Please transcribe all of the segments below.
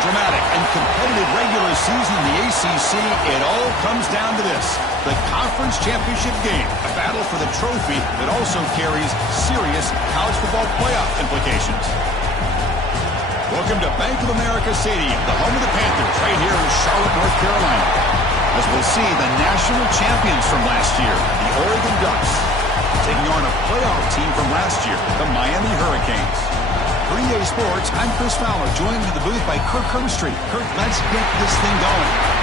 dramatic and competitive regular season in the ACC, it all comes down to this: the conference championship game, a battle for the trophy that also carries serious college football playoff implications. Welcome to Bank of America Stadium, the home of the Panthers, right here in Charlotte, North Carolina, as we'll see the national champions from last year, the Oregon Ducks, taking on a playoff team from last year, the Miami Hurricanes. For EA Sports, I'm Chris Fowler, joined in the booth by Kirk Herbstreit. Kirk, let's get this thing going.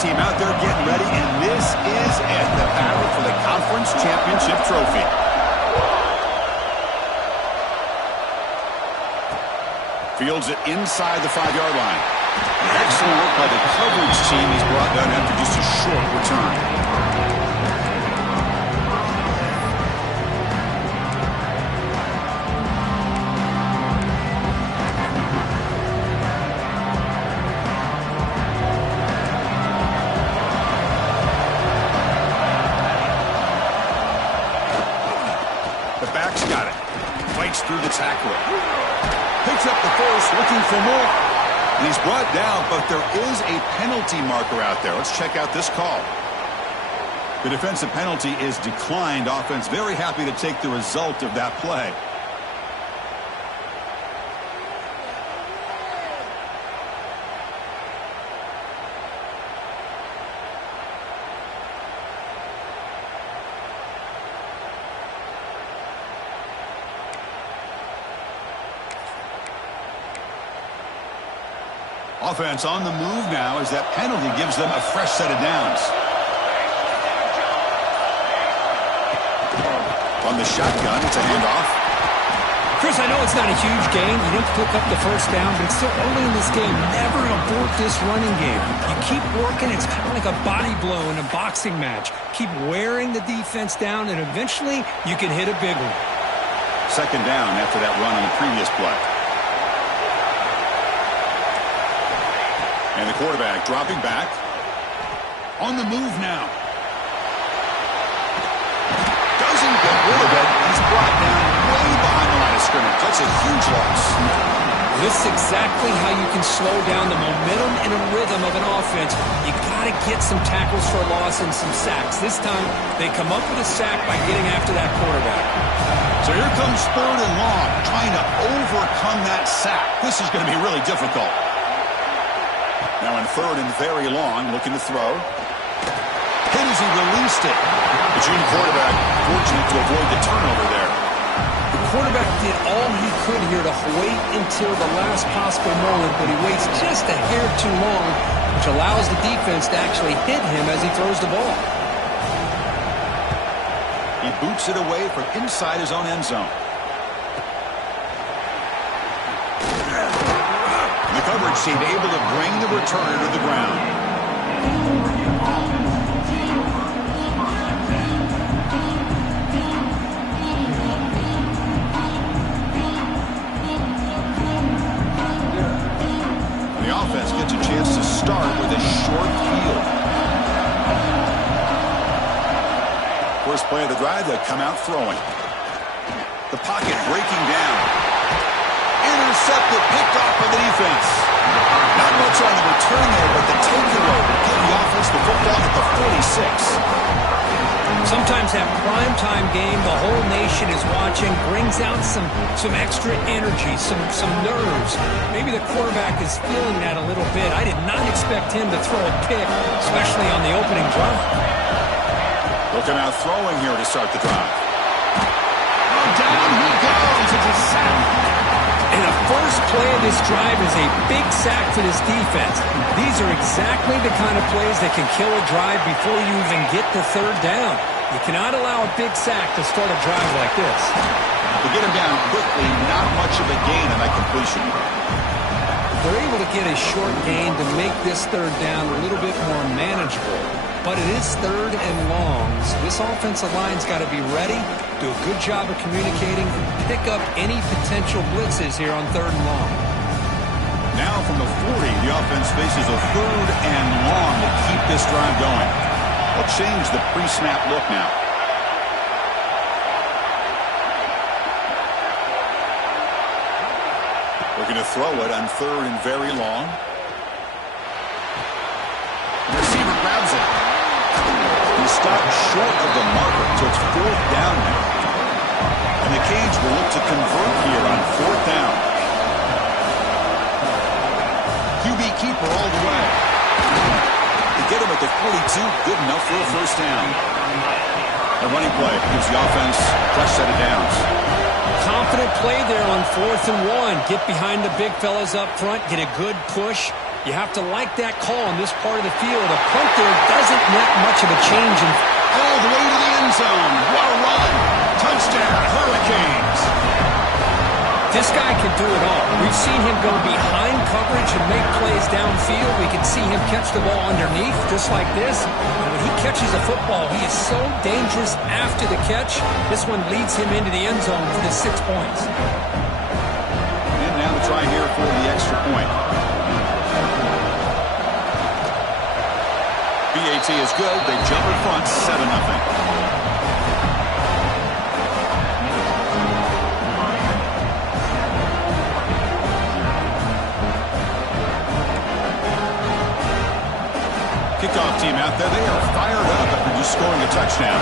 Team out there getting ready, and this is it, the battle for the conference championship trophy. Fields it inside the 5-yard line. Excellent work by the coverage team. He's brought down after just a short return. Got it. Fights through the tackler. Picks up the first, looking for more. And he's brought down, but there is a penalty marker out there. Let's check out this call. The defensive penalty is declined. Offense very happy to take the result of that play. Offense on the move now as that penalty gives them a fresh set of downs. On the shotgun, it's a handoff. Chris, I know it's not a huge gain. You didn't pick up the first down, but it's still early in this game. Never abort this running game. You keep working. It's kind of like a body blow in a boxing match. Keep wearing the defense down, and eventually you can hit a big one. Second down after that run on the previous play. And the quarterback dropping back. On the move now. Doesn't get rid of it. He's brought down way behind the line of scrimmage. That's a huge loss. This is exactly how you can slow down the momentum and a rhythm of an offense. You got to get some tackles for a loss and some sacks. This time, they come up with a sack by getting after that quarterback. So here comes third and long, trying to overcome that sack. This is going to be really difficult. Now in third and very long, looking to throw. Hit as he released it. The junior quarterback fortunate to avoid the turnover there. The quarterback did all he could here to wait until the last possible moment, but he waits just a hair too long, which allows the defense to actually hit him as he throws the ball. He boots it away from inside his own end zone. The coverage team able to bring the returner to the ground. The offense gets a chance to start with a short field. First play of the drive, they come out throwing. The pocket breaking down. Intercepted, picked off by the defense. Not much on the return there, but the takeaway will give the offense the football at the 46. Sometimes that primetime game, the whole nation is watching, brings out some extra energy, some nerves. Maybe the quarterback is feeling that a little bit. I did not expect him to throw a pick, especially on the opening drive. Looking out throwing here to start the drive. Down he goes. It's a sack. And the first play of this drive is a big sack for this defense. These are exactly the kind of plays that can kill a drive before you even get the third down. You cannot allow a big sack to start a drive like this. They get him down quickly, not much of a gain on that completion. They're able to get a short gain to make this third down a little bit more manageable. But it is third and long, so this offensive line's got to be ready, do a good job of communicating, pick up any potential blitzes here on third and long. Now from the 40, the offense faces a third and long to keep this drive going. They'll change the pre-snap look now. We're going to throw it on third and very long. The receiver grabs it. He stopped short of the marker, so it's fourth down now. And the Canes will look to convert here on fourth down. QB keeper all the way. They get him at the 42, good enough for a first down. A running play gives the offense a fresh set of downs. Confident play there on 4th and 1. Get behind the big fellas up front, get a good push. You have to like that call in this part of the field. A punt there doesn't net much of a change. All the way to the end zone. What a run. Touchdown, Hurricanes. This guy can do it all. We've seen him go behind coverage and make plays downfield. We can see him catch the ball underneath just like this. And when he catches a football, he is so dangerous after the catch. This one leads him into the end zone for the 6 points. And now the try here for the extra point. BAT is good. They jump in front, 7-0. Kickoff team out there. They are fired up after just scoring a touchdown.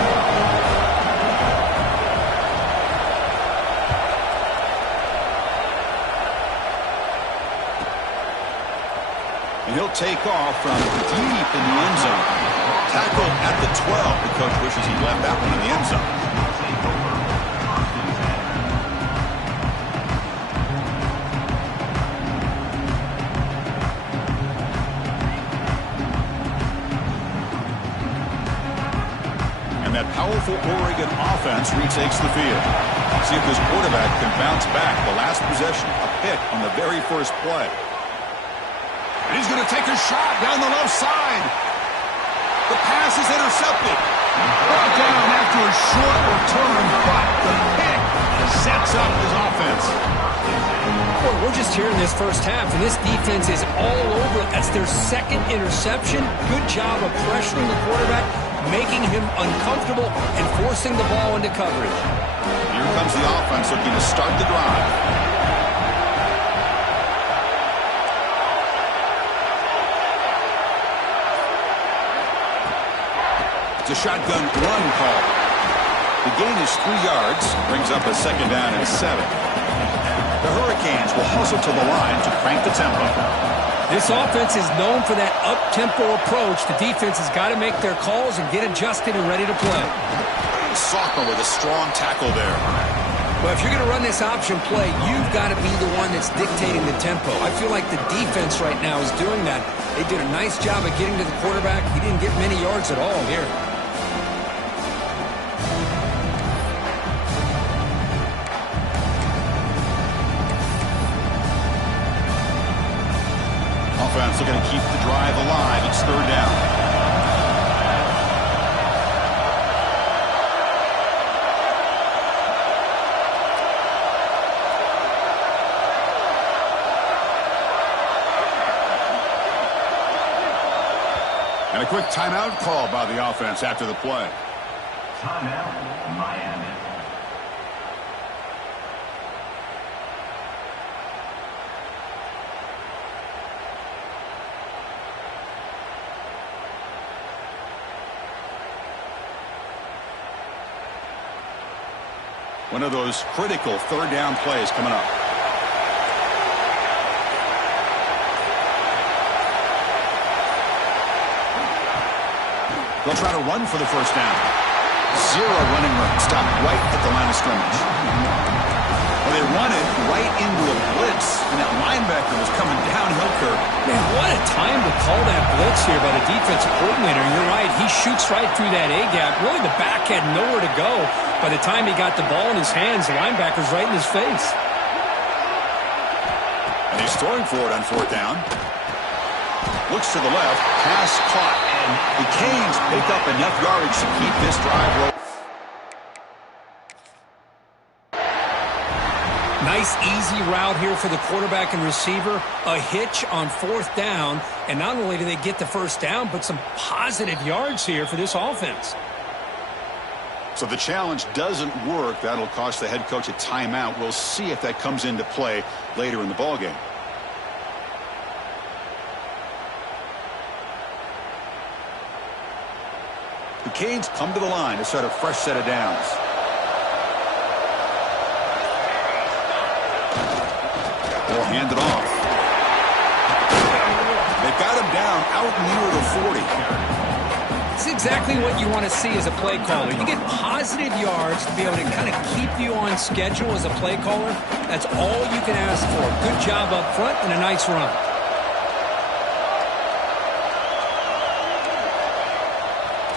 And he'll take off from deep in the end zone. Tackle at the 12. The coach wishes he left that one in the end zone. And that powerful Oregon offense retakes the field. See if this quarterback can bounce back. The last possession, a pick on the very first play. And he's going to take a shot down the left side. The pass is intercepted. Brought down after a short return, but the pick sets up his offense. Boy, we're just here in this first half, and this defense is all over it. That's their second interception. Good job of pressuring the quarterback, making him uncomfortable, and forcing the ball into coverage. Here comes the offense looking to start the drive. A shotgun run call. The gain is 3 yards, brings up a second down and 7. The Hurricanes will hustle to the line to crank the tempo. This offense is known for that up-tempo approach. The defense has got to make their calls and get adjusted and ready to play. Sophomore with a strong tackle there. Well, if you're going to run this option play, you've got to be the one that's dictating the tempo. I feel like the defense right now is doing that. They did a nice job of getting to the quarterback. He didn't get many yards at all here. Offense looking to keep the drive alive. It's third down. And a quick timeout call by the offense after the play. Timeout, Miami. One of those critical third down plays coming up. They'll try to run for the first down. Zero running room. Stop right at the line of scrimmage. Well, they run it right into a blitz, and that linebacker was coming downhill curve. Man, what a time to call that blitz here by the defensive coordinator. And you're right, he shoots right through that A-gap. Really, the back had nowhere to go. By the time he got the ball in his hands, the linebacker's right in his face. And he's throwing for it on fourth down. Looks to the left, pass caught, and the Canes pick up enough yardage to keep this drive rolling. Nice, easy route here for the quarterback and receiver. A hitch on fourth down, and not only do they get the first down, but some positive yards here for this offense. So the challenge doesn't work. That'll cost the head coach a timeout. We'll see if that comes into play later in the ballgame. The Canes come to the line to start a fresh set of downs. They'll hand it off. They've got him down out near the 40. It's exactly what you want to see as a play caller. You get positive yards to be able to kind of keep you on schedule as a play caller. That's all you can ask for. Good job up front and a nice run.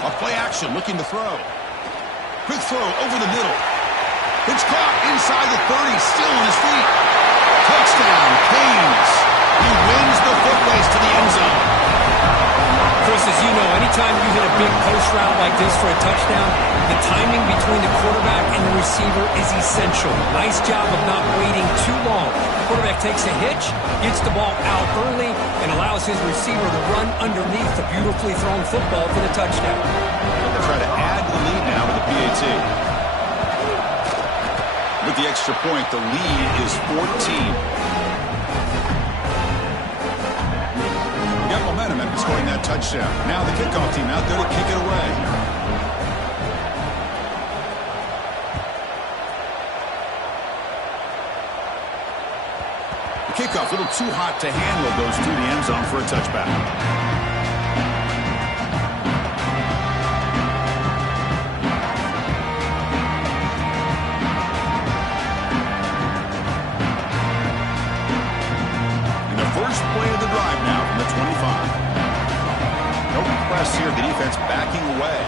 Off play action, looking to throw. Quick throw over the middle. It's caught inside the 30, still on his feet. Touchdown, Canes. He wins the foot race to the end zone. Chris, as you know, anytime you hit a big post route like this for a touchdown, the timing between the quarterback and the receiver is essential. Nice job of not waiting too long. The quarterback takes a hitch, gets the ball out early, and allows his receiver to run underneath the beautifully thrown football for the touchdown. They'll try to add to the lead now with the PAT. With the extra point, the lead is 14. Got momentum after scoring that touchdown. Now the kickoff team out there to kick it away. The kickoff, a little too hot to handle, goes through the end zone for a touchback. Play of the drive now from the 25. No press here. The defense backing away.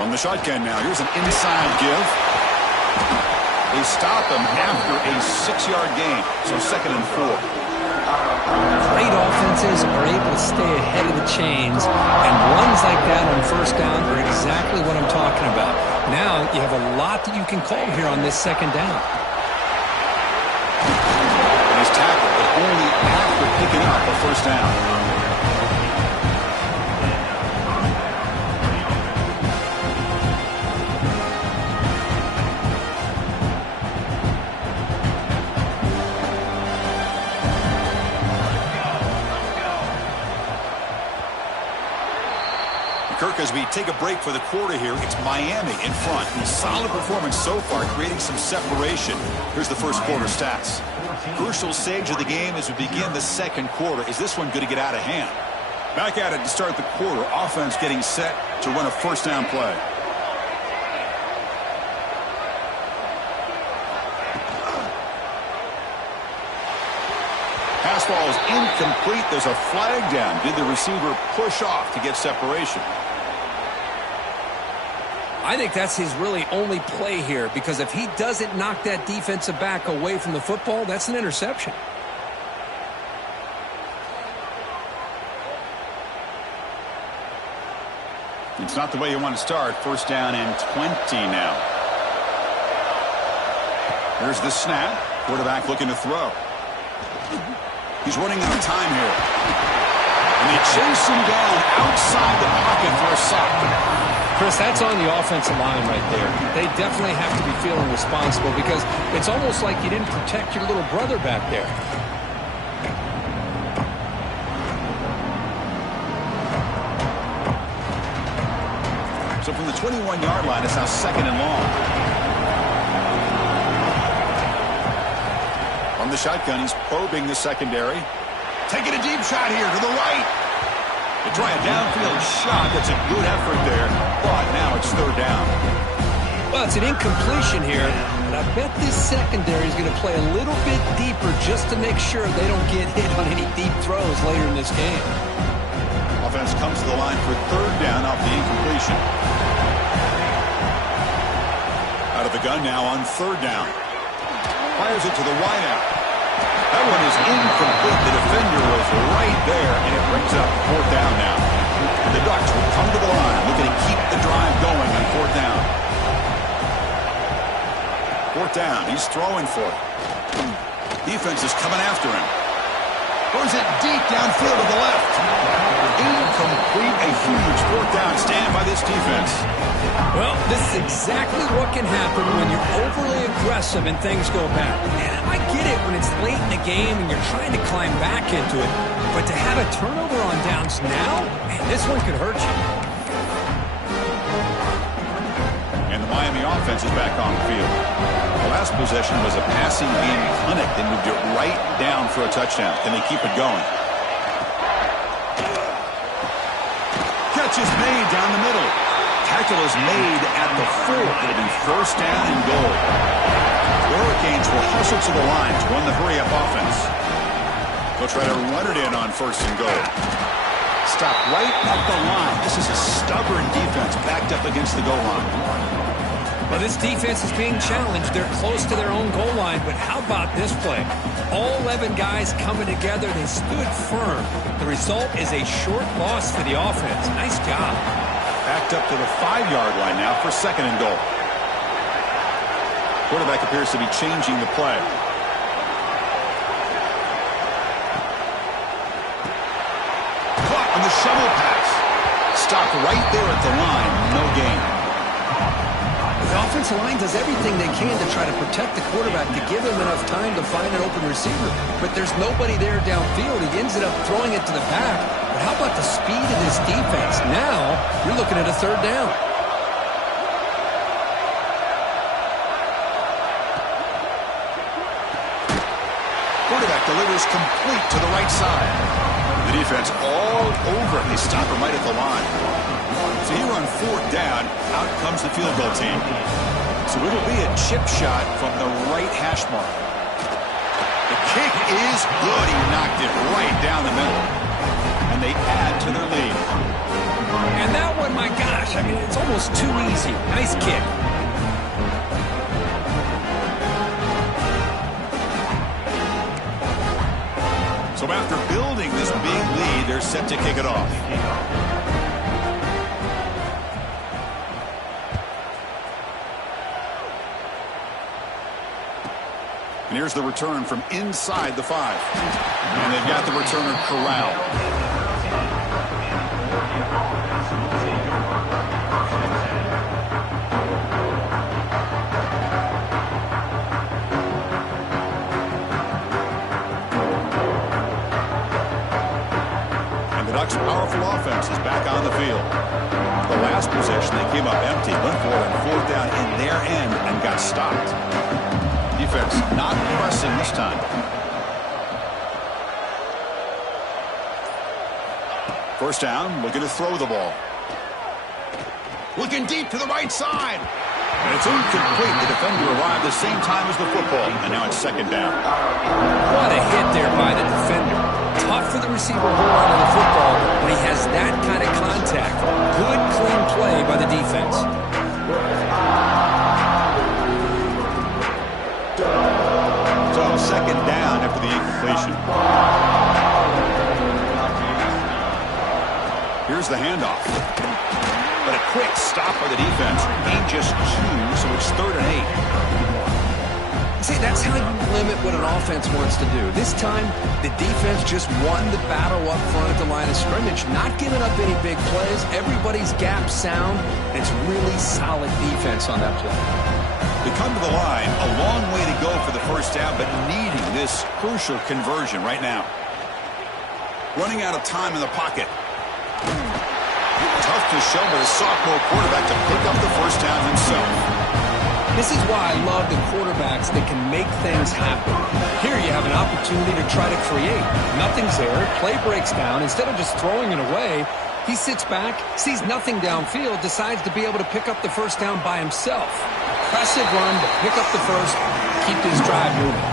From the shotgun now. Here's an inside give. They stop him after a 6-yard gain. So 2nd and 4. Great offenses are able to stay ahead of the chains, and runs like that on first down are exactly what I'm talking about. Now you have a lot that you can call here on this 2nd down. Tackle, but only after picking up a first down. Kirk, as we take a break for the quarter here, it's Miami in front. A solid performance so far, creating some separation. Here's the first quarter stats. Crucial stage of the game as we begin the 2nd quarter. Is this one going to get out of hand? Back at it to start the quarter. Offense getting set to run a first down play. Pass ball is incomplete. There's a flag down. Did the receiver push off to get separation? I think that's his really only play here, because if he doesn't knock that defensive back away from the football, that's an interception. It's not the way you want to start. First down and 20 now. Here's the snap. Quarterback looking to throw. He's running out of time here. And they chase him down outside the pocket for a sack. Chris, that's on the offensive line right there. They definitely have to be feeling responsible, because it's almost like you didn't protect your little brother back there. So from the 21-yard line, it's now 2nd and long. From the shotgun, he's probing the secondary. Taking a deep shot here to the right. They try a downfield shot. That's a good effort there, but now it's 3rd down. Well, it's an incompletion here, and I bet this secondary is going to play a little bit deeper just to make sure they don't get hit on any deep throws later in this game. Offense comes to the line for third down off the incompletion. Out of the gun now on third down. Fires it to the wideout. That one is incomplete. The defender was right there, and it brings up fourth down now. And the Ducks will come to the line, looking to keep the drive going on fourth down. Fourth down. He's throwing for it. Defense is coming after him. Throws it deep downfield to the left. Incomplete. A huge fourth down stand by this defense. Well, this is exactly what can happen when you're overly aggressive and things go bad. And I get it when it's late in the game and you're trying to climb back into it. But to have a turnover on downs now, man, this one could hurt you. And the Miami offense is back on the field. The last possession was a passing game clinic. They moved it right down for a touchdown. Can they keep it going? Catch is made down the middle. Tackle is made at the 4. It'll be first down and goal. The Hurricanes will hustle to the line to run the hurry-up offense. They'll try to run it in on first and goal. Stop right up the line. This is a stubborn defense backed up against the goal line. Well, this defense is being challenged. They're close to their own goal line, but how about this play? All 11 guys coming together. They stood firm. The result is a short loss for the offense. Nice job. Backed up to the 5-yard line now for second and goal. Quarterback appears to be changing the play. Caught on the shovel pass. Stopped right there at the line. No gain. The offensive line does everything they can to try to protect the quarterback to give him enough time to find an open receiver. But there's nobody there downfield. He ends up throwing it to the back. But how about the speed of this defense? Now you're looking at a third down. Quarterback delivers complete to the right side. The defense all over it. They stop him right at the line. So here on fourth down, out comes the field goal team. So it'll be a chip shot from the right hash mark. The kick is good. He knocked it right down the middle. And they add to their lead. And that one, my gosh, I mean, it's almost too easy. Nice kick. So after building this big lead, they're set to kick it off. And here's the return from inside the 5. And they've got the returner corralled. And the Ducks' powerful offense is back on the field. The last possession, they came up empty, went for it on fourth down in their end and got stopped. Defense not pressing this time. First down, looking to throw the ball. Looking deep to the right side. And it's incomplete. The defender arrived the same time as the football. And now it's second down. What a hit there by the defender. Tough for the receiver to hold on to the football when he has that kind of contact. Good, clean play by the defense. So second down after the incompletion. Here's the handoff. But a quick stop by the defense. Gain just 2, so it's third and 8. See, that's how you limit what an offense wants to do. This time, the defense just won the battle up front at the line of scrimmage, not giving up any big plays. Everybody's gap sound, and it's really solid defense on that play. They come to the line, a long way to go for the first down, but needing this crucial conversion right now. Running out of time in the pocket. Tough to show by the sophomore quarterback to pick up the first down himself. This is why I love the quarterbacks that can make things happen. Here you have an opportunity to try to create. Nothing's there. Play breaks down. Instead of just throwing it away, he sits back, sees nothing downfield, decides to be able to pick up the first down by himself. Impressive run, but pick up the first, keep this drive moving.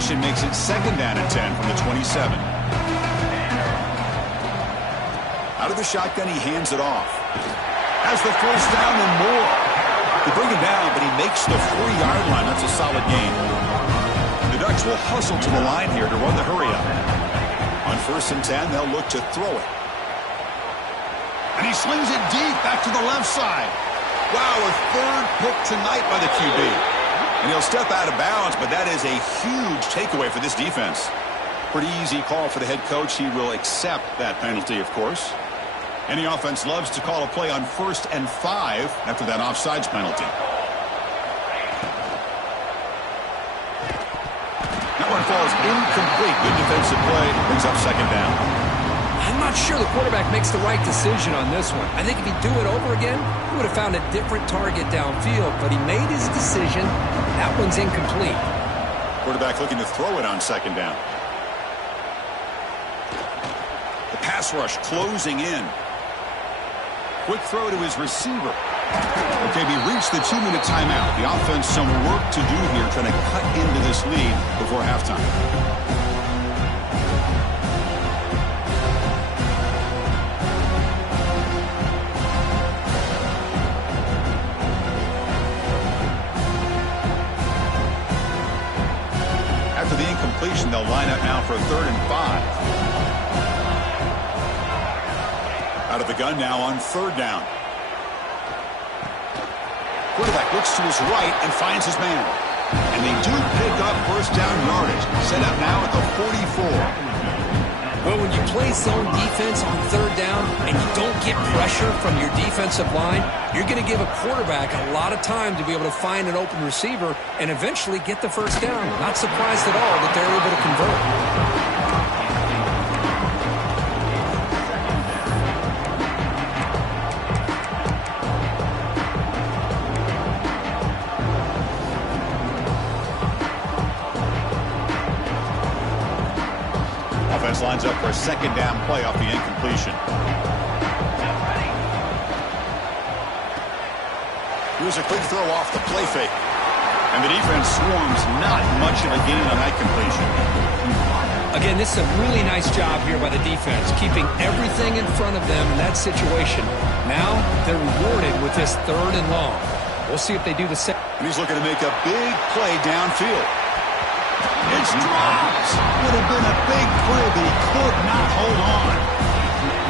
incompletion makes it 2nd down and 10 from the 27. Out of the shotgun, he hands it off. Has the first down and more. They bring him down, but he makes the 4-yard line. That's a solid gain. The Ducks will hustle to the line here to run the hurry-up. On 1st and 10, they'll look to throw it. And he slings it deep back to the left side. Wow, a 3rd pick tonight by the QB. And he'll step out of bounds, but that is a huge takeaway for this defense. Pretty easy call for the head coach. He will accept that penalty, of course. Any offense loves to call a play on 1st and 5 after that offsides penalty. That one falls incomplete. Good defensive play. Brings up 2nd down. I'm not sure the quarterback makes the right decision on this one. I think if he'd do it over again, he would have found a different target downfield, but he made his decision. That one's incomplete. Quarterback looking to throw it on 2nd down. The pass rush closing in. Quick throw to his receiver. Okay, we reached the 2-minute timeout. The offense some work to do here, trying to cut into this lead before halftime. After the incompletion, they'll line up now for a 3rd and 5. Out of the gun now on 3rd down. Quarterback looks to his right and finds his man. And they do pick up 1st down yardage. Set up now at the 44. Well, when you play zone defense on 3rd down and you don't get pressure from your defensive line, you're going to give a quarterback a lot of time to be able to find an open receiver and eventually get the 1st down. Not surprised at all that they're able to convert. Lines up for a 2nd down play off the incompletion. Here's a quick throw off the play fake. And the defense swarms. Not much of a gain on that completion. Again, this is a really nice job here by the defense, keeping everything in front of them in that situation. Now they're rewarded with this 3rd and long. We'll see if they do the same. And he's looking to make a big play downfield. It's dropped. Would have been a big play, but he could not hold on.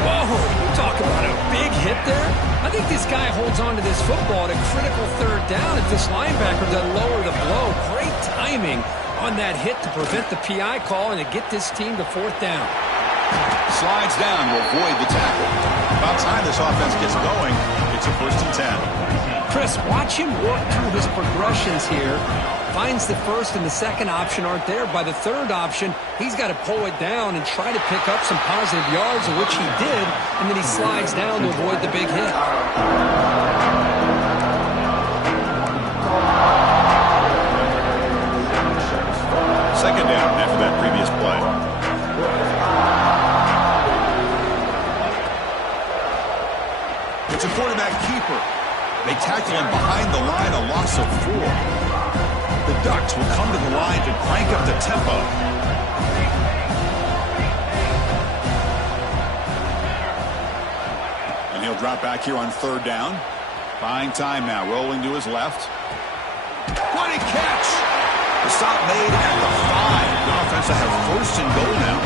Whoa, you talk about a big hit there. I think this guy holds on to this football at a critical 3rd down if this linebacker doesn't lower the blow. Great timing on that hit to prevent the PI call and to get this team to 4th down. Slides down to avoid the tackle. About time this offense gets going. It's a 1st and 10. Chris, watch him work through his progressions here. Finds the 1st and the 2nd option aren't there. By the 3rd option, he's got to pull it down and try to pick up some positive yards, of which he did, and then he slides down to avoid the big hit. 2nd down after that previous play. It's a quarterback keeper. They tackle him behind the line, a loss of 4. The Ducks will come to the line to crank up the tempo. And he'll drop back here on 3rd down. Buying time now, rolling to his left. What a catch! The stop made at the 5. The offense will have 1st and goal now.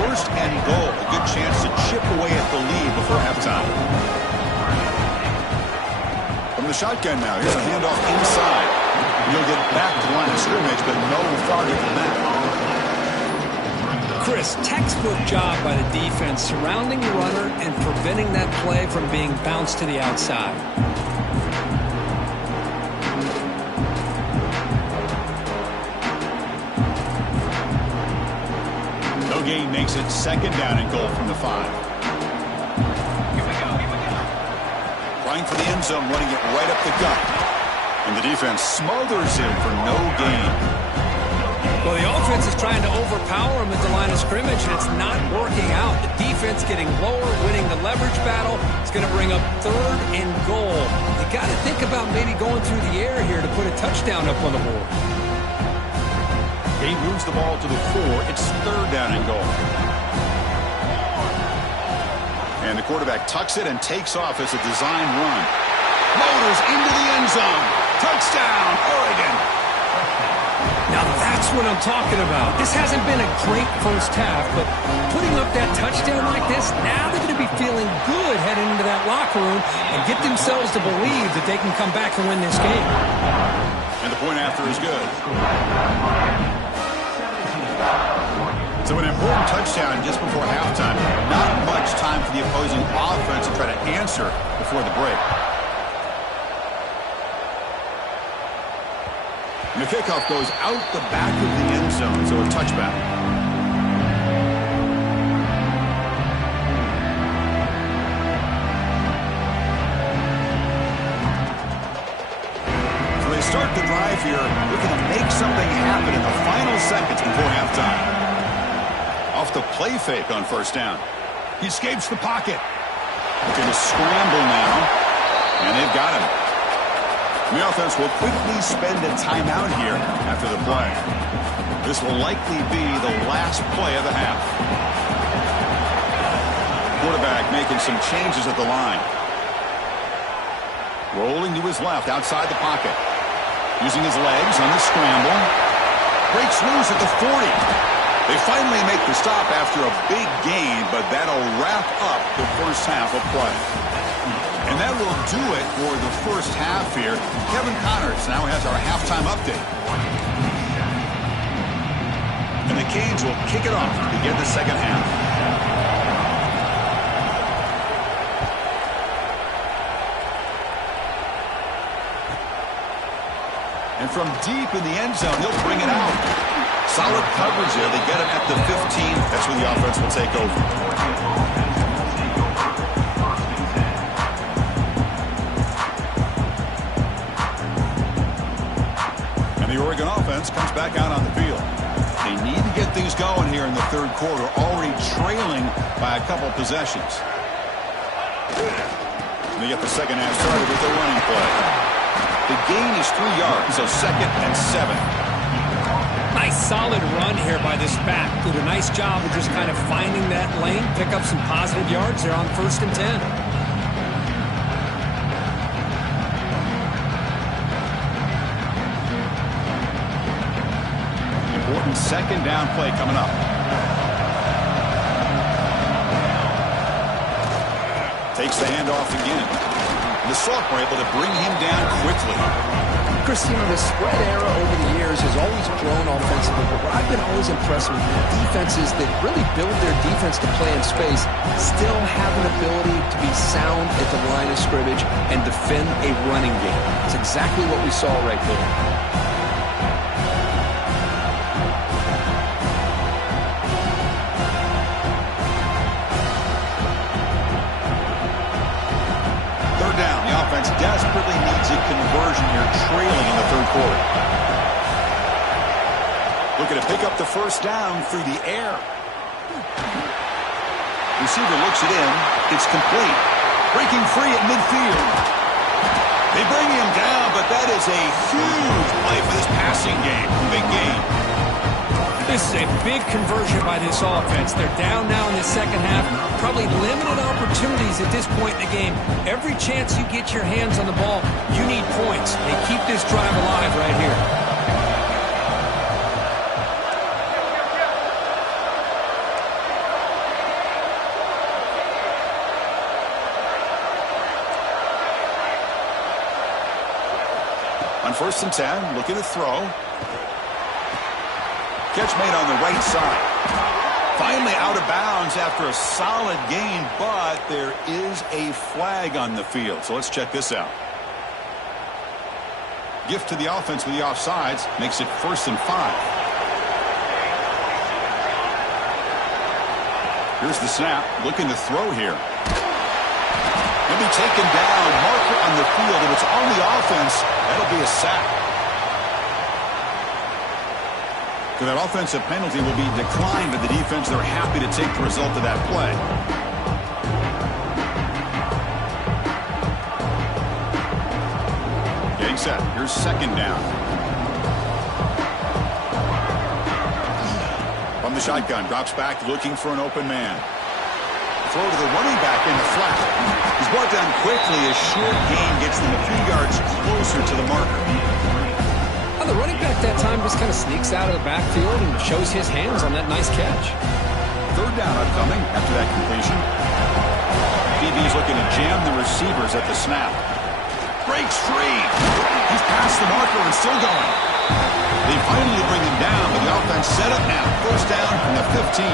1st and goal. A good chance to chip away at the lead before halftime. From the shotgun now, here's a handoff inside. He'll get back to the line of scrimmage, but no farther than that. Chris, textbook job by the defense surrounding the runner and preventing that play from being bounced to the outside. No gain makes it 2nd down and goal from the 5. Trying for the end zone, running it right up the gut. And the defense smothers him for no gain. Well, the offense is trying to overpower him at the line of scrimmage, and it's not working out. The defense getting lower, winning the leverage battle. It's going to bring up 3rd and goal. You got to think about maybe going through the air here to put a touchdown up on the board. He moves the ball to the 4. It's third down and goal. And the quarterback tucks it and takes off as a design run. Motors into the end zone. Touchdown, Oregon. Now that's what I'm talking about. This hasn't been a great first half, but putting up that touchdown like this, now they're going to be feeling good heading into that locker room and get themselves to believe that they can come back and win this game. And the point after is good. So an important touchdown just before halftime. Not much time for the opposing offense to try to answer before the break. And the kickoff goes out the back of the end zone, so a touchback. So they start the drive here, looking to make something happen in the final seconds before halftime. Off the play fake on first down. He escapes the pocket. Looking to scramble now, and they've got him. The offense will quickly spend a timeout here after the play. This will likely be the last play of the half. Quarterback making some changes at the line. Rolling to his left outside the pocket. Using his legs on the scramble. Breaks loose at the 40. They finally make the stop after a big gain, but that'll wrap up the first half of play. And that will do it for the first half here. Kevin Connors now has our halftime update. And the Canes will kick it off to begin the second half. And from deep in the end zone, he'll bring it out. Solid coverage there. They get him at the 15. That's where the offense will take over. The Oregon offense comes back out on the field. They need to get things going here in the third quarter, already trailing by a couple possessions. And they get the second half started with a running play. The gain is 3 yards, so 2nd and 7. Nice solid run here by this back. Did a nice job of just kind of finding that lane, pick up some positive yards there on 1st and 10. Second down play coming up. Takes the handoff again. The Sauk were able to bring him down quickly. Chris, the spread era over the years has always grown offensively, but what I've been always impressed with defenses that really build their defense to play in space still have an ability to be sound at the line of scrimmage and defend a running game. It's exactly what we saw right there. Desperately needs a conversion here, trailing in the third quarter. Looking to pick up the first down through the air. Receiver looks it in. It's complete. Breaking free at midfield. They bring him down, but that is a huge play for this passing game. Big game. This is a big conversion by this offense. They're down now in the second half. Probably limited opportunities at this point in the game. Every chance you get your hands on the ball, you need points. They keep this drive alive right here. On 1st and 10, looking to throw. Catch made on the right side. Finally out of bounds after a solid gain, but there is a flag on the field. So let's check this out. Gift to the offense with the offsides makes it 1st and 5. Here's the snap. Looking to throw here. He'll be taken down. Marker on the field. If it's on the offense, that'll be a sack. So that offensive penalty will be declined to the defense. They're happy to take the result of that play. Getting set. Here's 2nd down. From the shotgun, drops back, looking for an open man. Throw to the running back in the flat. He's brought down quickly. A short gain gets them a few yards closer to the marker. Well, the running back that time just kind of sneaks out of the backfield and shows his hands on that nice catch. Third down upcoming after that completion. DB's looking to jam the receivers at the snap. Breaks free. He's past the marker and still going. They finally bring him down, but the offense set up now. First down from the 15.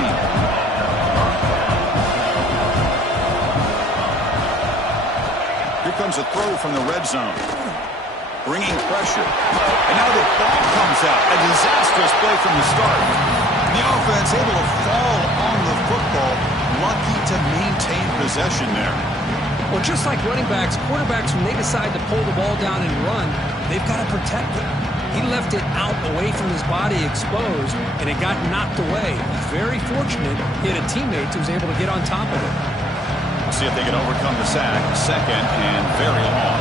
Here comes a throw from the red zone. Bringing pressure. And now the ball comes out. A disastrous play from the start. The offense able to fall on the football. Lucky to maintain possession there. Well, just like running backs, quarterbacks, when they decide to pull the ball down and run, they've got to protect it. He left it out away from his body exposed, and it got knocked away. Very fortunate he had a teammate who was able to get on top of it. We'll see if they can overcome the sack. Second and very long.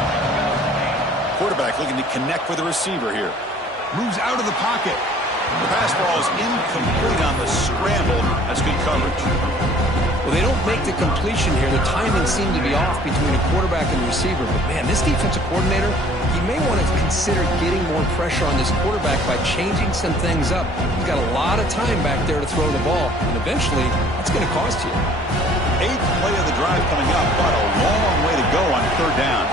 Quarterback looking to connect with the receiver here. Moves out of the pocket. The pass ball is incomplete on the scramble. That's good coverage. Well, they don't make the completion here. The timing seemed to be off between a quarterback and the receiver. But, man, this defensive coordinator, he may want to consider getting more pressure on this quarterback by changing some things up. He's got a lot of time back there to throw the ball. And eventually, that's going to cost you. 8th play of the drive coming up, but a long way to go on third down.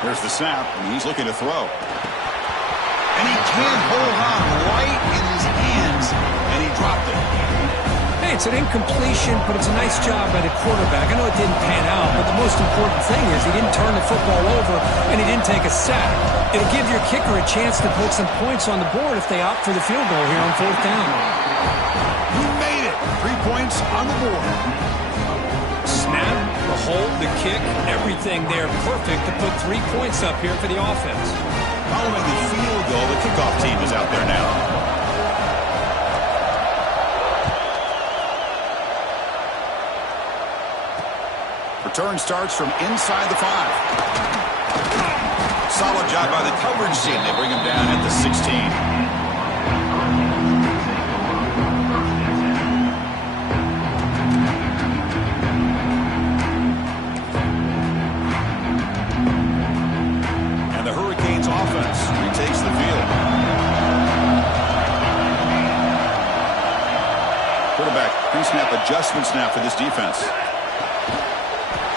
There's the snap, and he's looking to throw. And he can't hold on right in his hands, and he dropped it. Hey, it's an incompletion, but it's a nice job by the quarterback. I know it didn't pan out, but the most important thing is he didn't turn the football over, and he didn't take a sack. It'll give your kicker a chance to put some points on the board if they opt for the field goal here on fourth down. He made it. 3 points on the board. Snap, the hold, the kick, everything there perfect to put 3 points up here for the offense. Following the field goal, the kickoff team is out there now. Return starts from inside the 5. Solid job by the coverage team. They bring him down at the 16. Offense retakes the field. Quarterback pre-snap adjustment snap for this defense.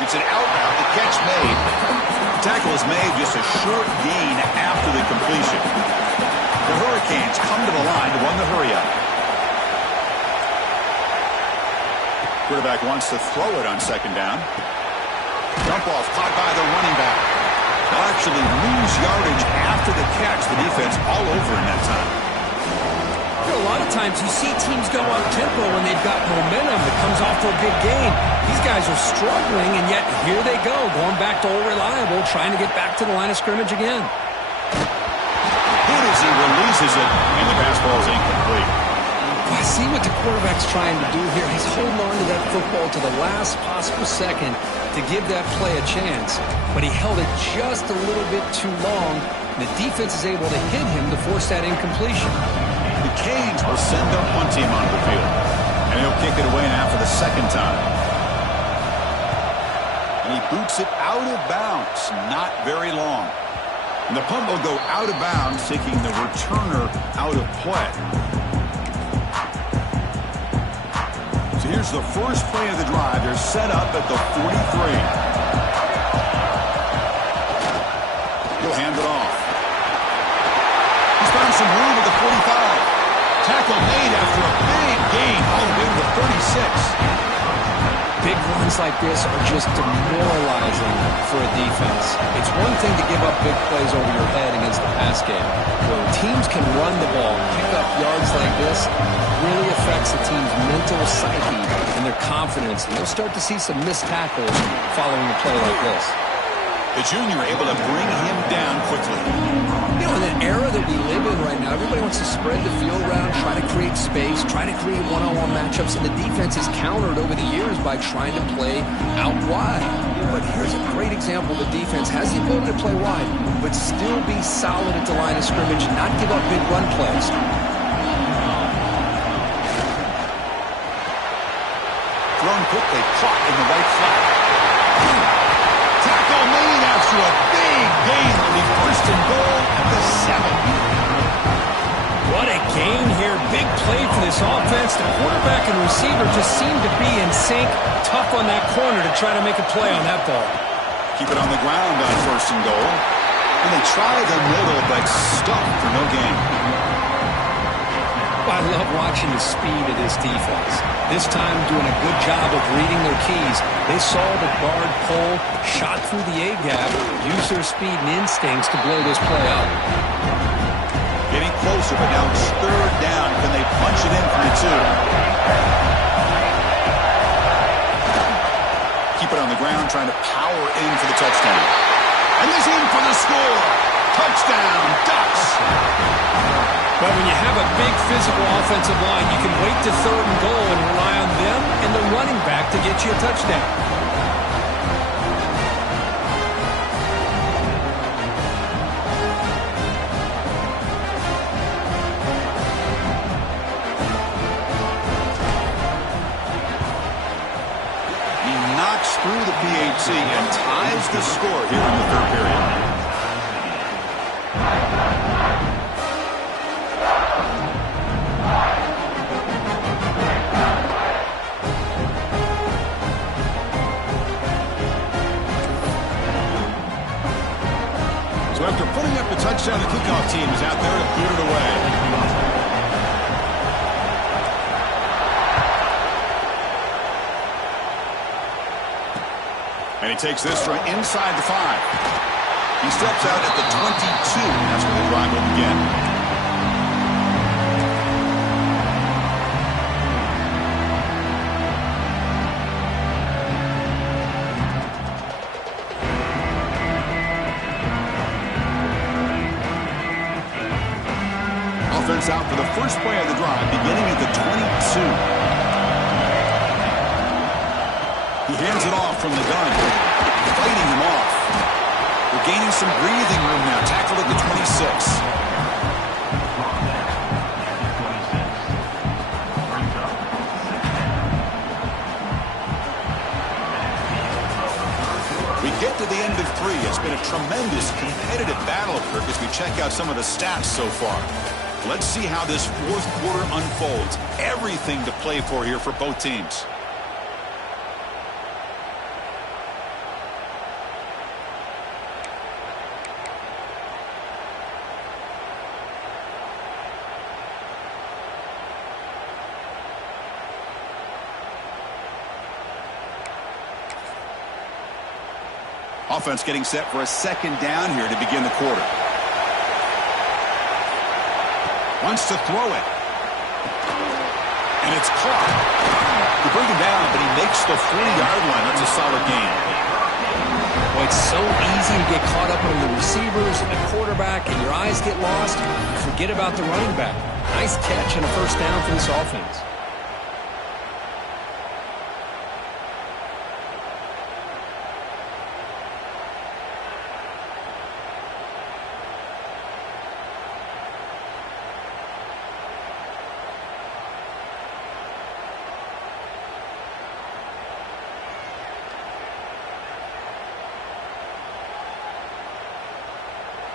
It's an outbound. The catch made. The tackle is made, just a short gain after the completion. The Hurricanes come to the line to run the hurry up. Quarterback wants to throw it on second down. Dump off caught by the running back. They'll actually lose yardage after the catch. The defense all over in that time. You know, a lot of times you see teams go up-tempo when they've got momentum that comes off for a big gain. These guys are struggling, and yet here they go, going back to old reliable, trying to get back to the line of scrimmage again. Hit as he releases it, and the pass ball is incomplete. I see what the quarterback's trying to do here. He's holding on to that football to the last possible second to give that play a chance. But he held it just a little bit too long. And the defense is able to hit him to force that incompletion. The Canes will send their punt team onto the field. And he'll kick it away now for the second time. And he boots it out of bounds. Not very long. And the punt will go out of bounds, taking the returner out of play. Here's the first play of the drive. They're set up at the 43. He'll hand it off. He's found some room at the 45. Tackle made after a big gain all the way to the 36. Big runs like this are just demoralizing for a defense. It's one thing to give up big plays over your head against the pass game. When teams can run the ball, pick up yards like this, it really affects the team's mental psyche and their confidence. And you'll start to see some missed tackles following a play like this. The junior able to bring him down quickly. You know, in the era that we live in right now, everybody wants to spread the field around, try to create space, try to create one-on-one matchups, and the defense is countered over the years by trying to play out wide. But here's a great example. The defense has the ability to play wide, but still be solid at the line of scrimmage, not give up big run plays. Thrown quickly, caught in the right flat. Tackle made after a big gain on the first and goal at the 7. What a gain here. Big play for this offense. The quarterback and receiver just seem to be in sync. Tough on that corner to try to make a play on that ball. Keep it on the ground on first and goal. And they try the middle, but stuck for no gain. I love watching the speed of this defense. This time doing a good job of reading their keys. They saw the guard pull, shot through the A-gap, used their speed and instincts to blow this play up. Getting closer, but now it's third down. Can they punch it in from the 2? Keep it on the ground, trying to power in for the touchdown. And he's in for the score. Touchdown, Ducks. But when you have a big physical offensive line, you can wait to third and goal and rely on them and the running back to get you a touchdown. He knocks through the PAT and ties the score here in the third period. So after putting up the touchdown, the kickoff team is out there to boot it away. And he takes this from inside the 5. He steps out at the 22. That's where the drive will begin. Offense out for the first play of the drive, beginning at the 22. He hands it off from the gun, fighting him off. We're gaining some breathing room now, tackled at the 26. We get to the end of 3. It's been a tremendous competitive battle, Kirk, as we check out some of the stats so far. Let's see how this fourth quarter unfolds. Everything to play for here for both teams. Offense getting set for a second down here to begin the quarter. Wants to throw it. And it's caught. They bring him down, but he makes the 40-yard line. That's a solid gain. Boy, it's so easy to get caught up on the receivers and the quarterback, and your eyes get lost. You forget about the running back. Nice catch and a first down for this offense.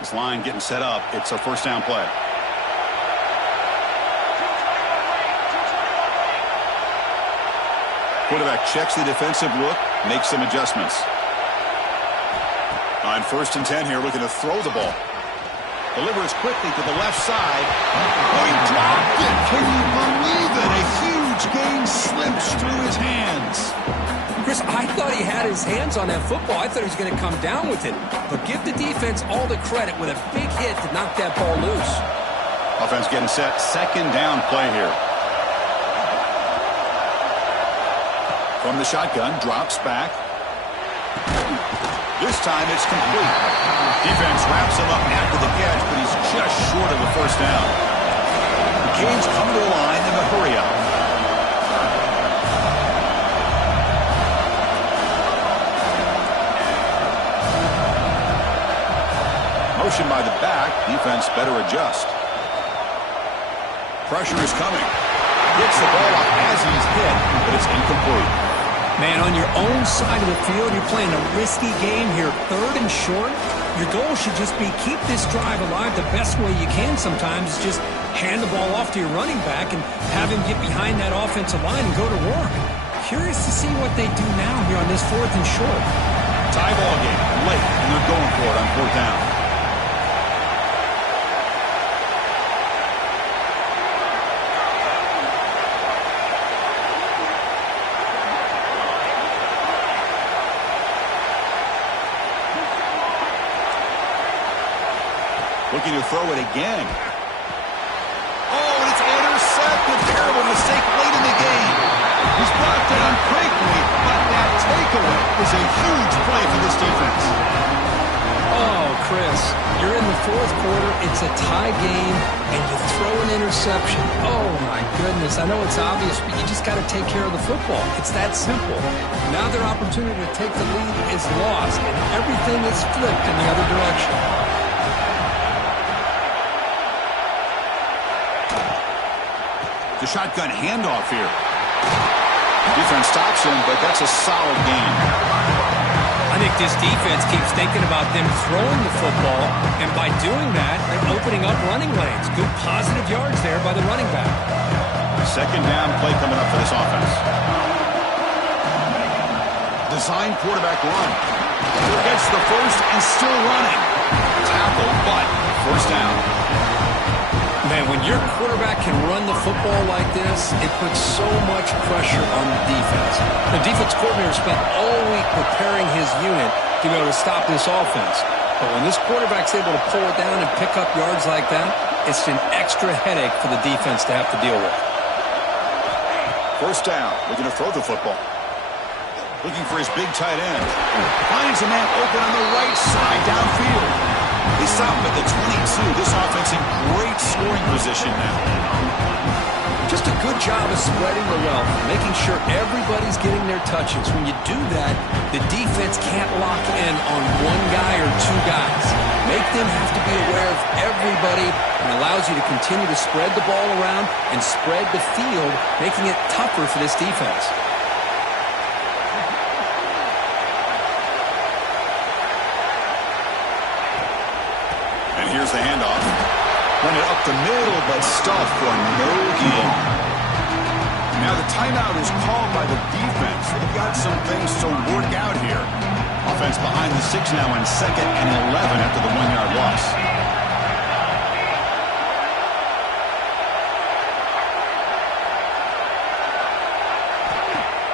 This line getting set up. It's a first down play. Quarterback checks the defensive look, makes some adjustments. On first and 10 here, looking to throw the ball. Delivers quickly to the left side. Oh, he dropped it. Can you believe it? A huge gain slips through his hands. Chris, I thought he had his hands on that football. I thought he was going to come down with it. But give the defense all the credit with a big hit to knock that ball loose. Offense getting set. Second down play here. From the shotgun, drops back. This time it's complete. Defense wraps him up after the catch, but he's just short of a first down. The Canes come to the line in the hurry-up. Motion by the back. Defense better adjust. Pressure is coming. Gets the ball up as he's hit, but it's incomplete. Man, on your own side of the field, you're playing a risky game here. 3rd and short. Your goal should just be keep this drive alive the best way you can sometimes. Is just hand the ball off to your running back and have him get behind that offensive line and go to work. Curious to see what they do now here on this 4th and short. Tie ball game, late, and they're going for it on 4th down. Looking to throw it again. Oh, and it's intercepted. Terrible mistake late in the game. He's brought down quickly, but that takeaway is a huge play for this defense. Oh, Chris, you're in the 4th quarter. It's a tie game, and you throw an interception. Oh, my goodness. I know it's obvious, but you just got to take care of the football. It's that simple. Now their opportunity to take the lead is lost, and everything is flipped in the other direction. The shotgun handoff here. Defense stops him, but that's a solid game. I think this defense keeps thinking about them throwing the football, and by doing that, they're opening up running lanes. Good positive yards there by the running back. 2nd down play coming up for this offense. Design quarterback run. Gets the first and still running. Tackle, but 1st down. Man, when your quarterback can run the football like this, it puts so much pressure on the defense. The defense coordinator spent all week preparing his unit to be able to stop this offense. But when this quarterback's able to pull it down and pick up yards like that, it's an extra headache for the defense to have to deal with. 1st down. Looking to throw the football. Looking for his big tight end. Finds a man open on the right side downfield. They stop him at the 22. This offense in great scoring position now. Just a good job of spreading the wealth, making sure everybody's getting their touches. When you do that, the defense can't lock in on one guy or 2 guys. Make them have to be aware of everybody, and allows you to continue to spread the ball around and spread the field, making it tougher for this defense. Here's the handoff. Run it up the middle, but stuffed for no gain. Now the timeout is called by the defense. They've got some things to work out here. Offense behind the 6 now on 2nd and 11 after the 1-yard loss.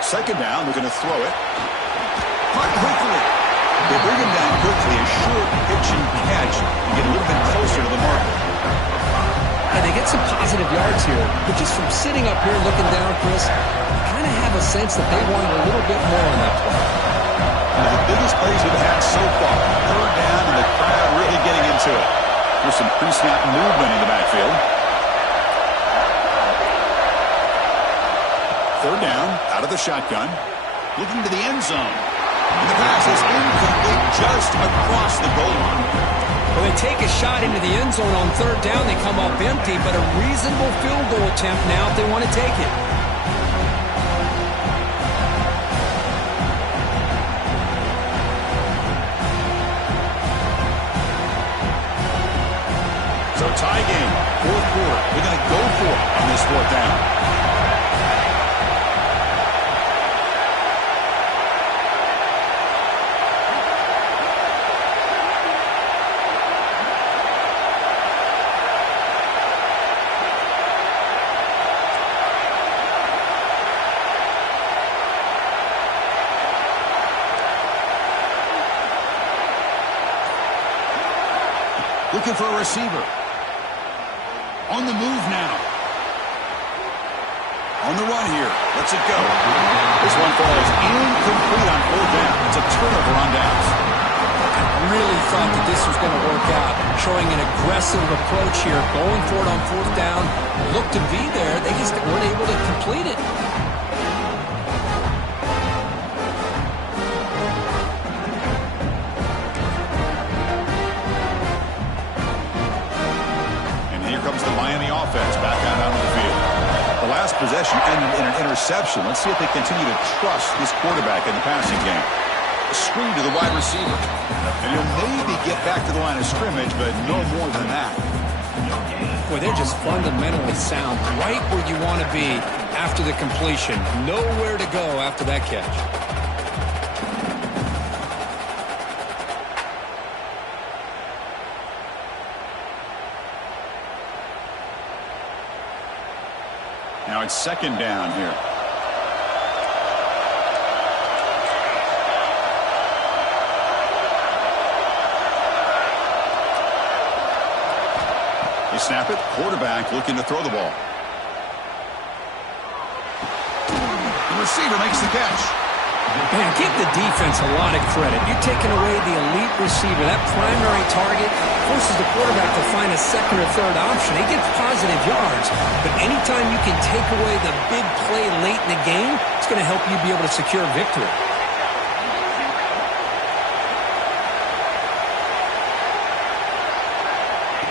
Second down, they're going to throw it. Caught quickly. They bring him down quickly, a short pitch and catch, and get a little bit closer to the marker. And they get some positive yards here, but just from sitting up here looking down, Chris, you kind of have a sense that they wanted a little bit more on that play. One of the biggest plays we've had so far. 3rd down, and the crowd really getting into it. There's some pre-snap movement in the backfield. 3rd down, out of the shotgun, looking to the end zone. And the pass is incomplete just across the goal line. Well, they take a shot into the end zone on 3rd down. They come up empty, but a reasonable field goal attempt now if they want to take it. So tie game, 4th quarter. They're going to go for it on this 4th down. Looking for a receiver. On the move now. On the run here. Lets it go. This one falls incomplete on 4th down. It's a turnover on downs. I really thought that this was going to work out, showing an aggressive approach here, going for it on fourth down. Looked to be there. They just weren't able to complete it. And here comes the Miami offense back out onto the field. The last possession ended in an interception. Let's see if they continue to trust this quarterback in the passing game. A screen to the wide receiver. And he'll maybe get back to the line of scrimmage, but no more than that. Boy, they're just fundamentally sound, right where you want to be after the completion. Nowhere to go after that catch. Now it's second down here. They snap it. Quarterback looking to throw the ball. The receiver makes the catch. Man, give the defense a lot of credit. You're taking away the elite receiver. That primary target forces the quarterback to find a second or third option. He gets positive yards, but anytime you can take away the big play late in the game, it's going to help you be able to secure victory.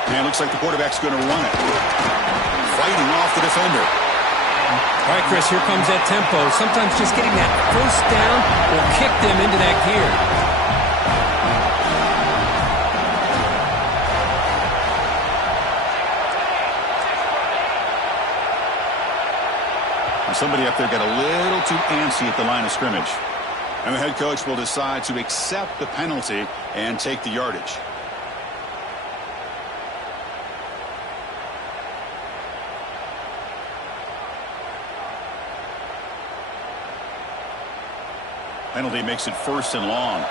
And it looks like the quarterback's going to run it. Fighting off the defender. All right, Chris, here comes that tempo. Sometimes just getting that first down will kick them into that gear. Somebody up there got a little too antsy at the line of scrimmage. And the head coach will decide to accept the penalty and take the yardage. Penalty makes it first and long.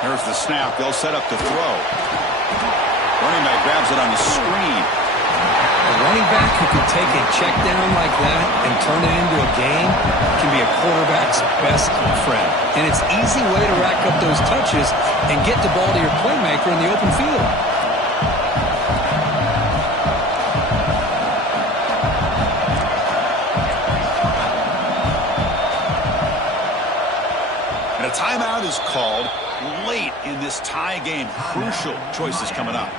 There's the snap. They'll set up to throw. Running back grabs it on the screen. A running back who can take a check down like that and turn it into a gain can be a quarterback's best friend. And it's an easy way to rack up those touches and get the ball to your playmaker in the open field. And a timeout is called late in this tie game. Crucial choices coming up.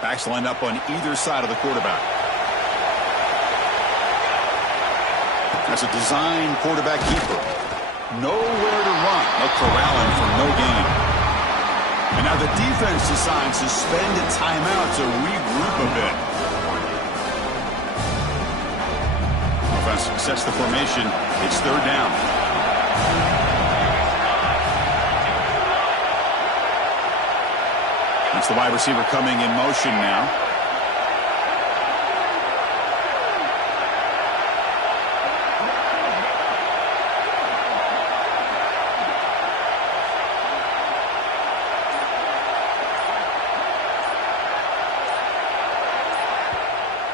Backs lined up on either side of the quarterback. That's a design quarterback keeper. Nowhere to run. They'll corral him for no gain. And now the defense decides to spend a timeout to regroup a bit. Offense sets the formation. It's third down. That's the wide receiver coming in motion now.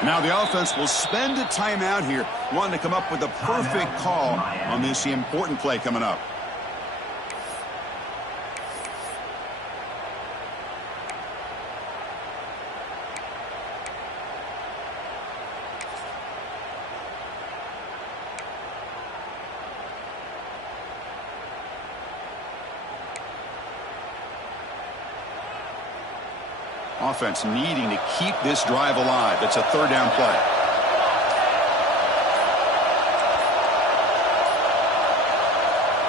Now the offense will spend a timeout here, wanting to come up with a perfect call on this important play coming up. Offense needing to keep this drive alive. It's a third down play.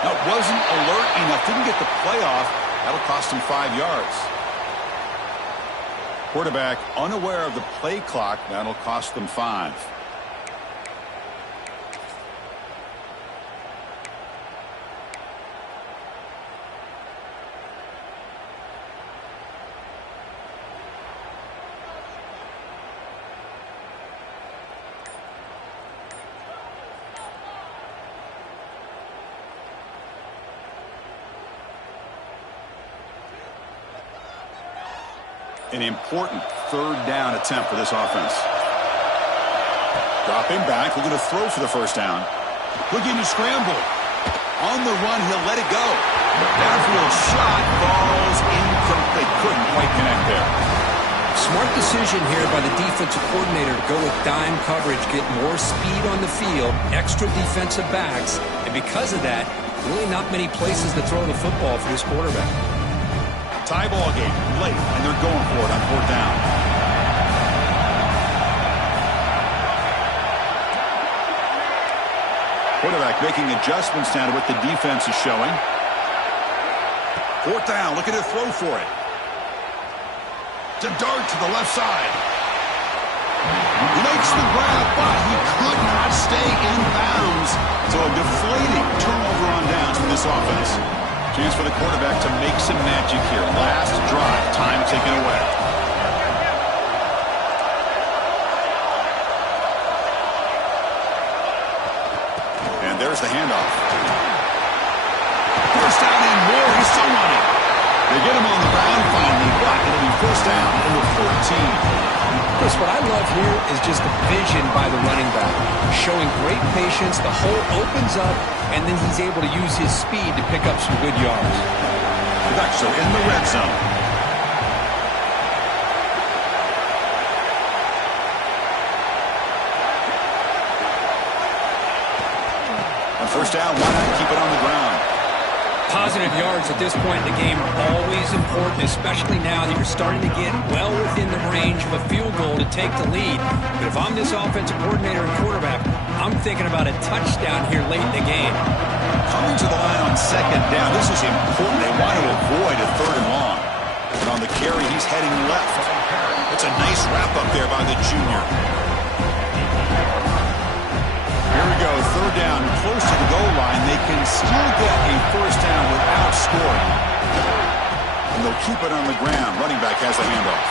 Now, it wasn't alert enough. Didn't get the play off. That'll cost him 5 yards. Quarterback unaware of the play clock. That'll cost them 5. An important third down attempt for this offense. Dropping back, looking to throw for the first down. Looking to scramble. On the run, he'll let it go. Downfield shot falls incomplete. Couldn't quite connect there. Smart decision here by the defensive coordinator to go with dime coverage, get more speed on the field, extra defensive backs, and because of that, really not many places to throw the football for this quarterback. Tie ball game late, and they're going for it on fourth down. Quarterback making adjustments now to what the defense is showing. Fourth down, looking to throw for it. To dart to the left side. He makes the grab, but he could not stay in bounds. So a deflating turnover on downs for this offense. Chance for the quarterback to make some magic here. Last drive, time taken away. And there's the handoff. First down and more. He's still running. They get him on the ground finally, but it'll be first down over 14. Chris, what I love here is just the vision by the running back. Showing great patience, the hole opens up, and then he's able to use his speed to pick up some good yards. Ducks are in the red zone. On first down, why not keep it on the ground? Positive yards at this point in the game are always important, especially now that you're starting to get well within the range of a field goal to take the lead. But if I'm this offensive coordinator and quarterback, I'm thinking about a touchdown here late in the game. Coming to the line on second down, this is important. They want to avoid a third and long. And on the carry, he's heading left. It's a nice wrap up there by the junior. Here we go, third down, close to the goal line. They can still get a first down without scoring. And they'll keep it on the ground. Running back has the handoff.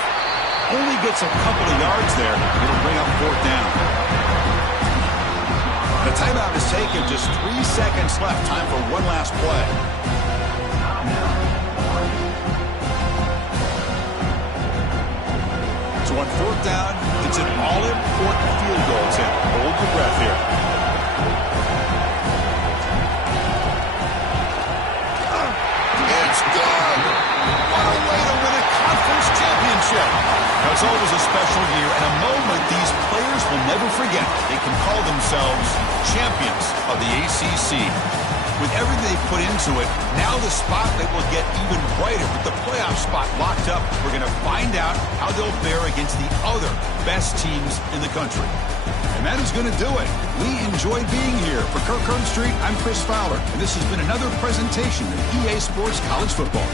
Only gets a couple of yards there. It'll bring up fourth down. The timeout is taken. Just 3 seconds left. Time for one last play. So on fourth down, it's an all-important field goal attempt. Hold your breath here. It's good. What a way to win a conference championship. Now, it's always a special year and a moment these players will never forget. They can call themselves champions of the ACC. With everything they put into it, now the spotlight will get even brighter. With the playoff spot locked up, we're going to find out how they'll fare against the other best teams in the country. And that is going to do it. We enjoyed being here. For Kirk Street, I'm Chris Fowler, and this has been another presentation of EA Sports College Football.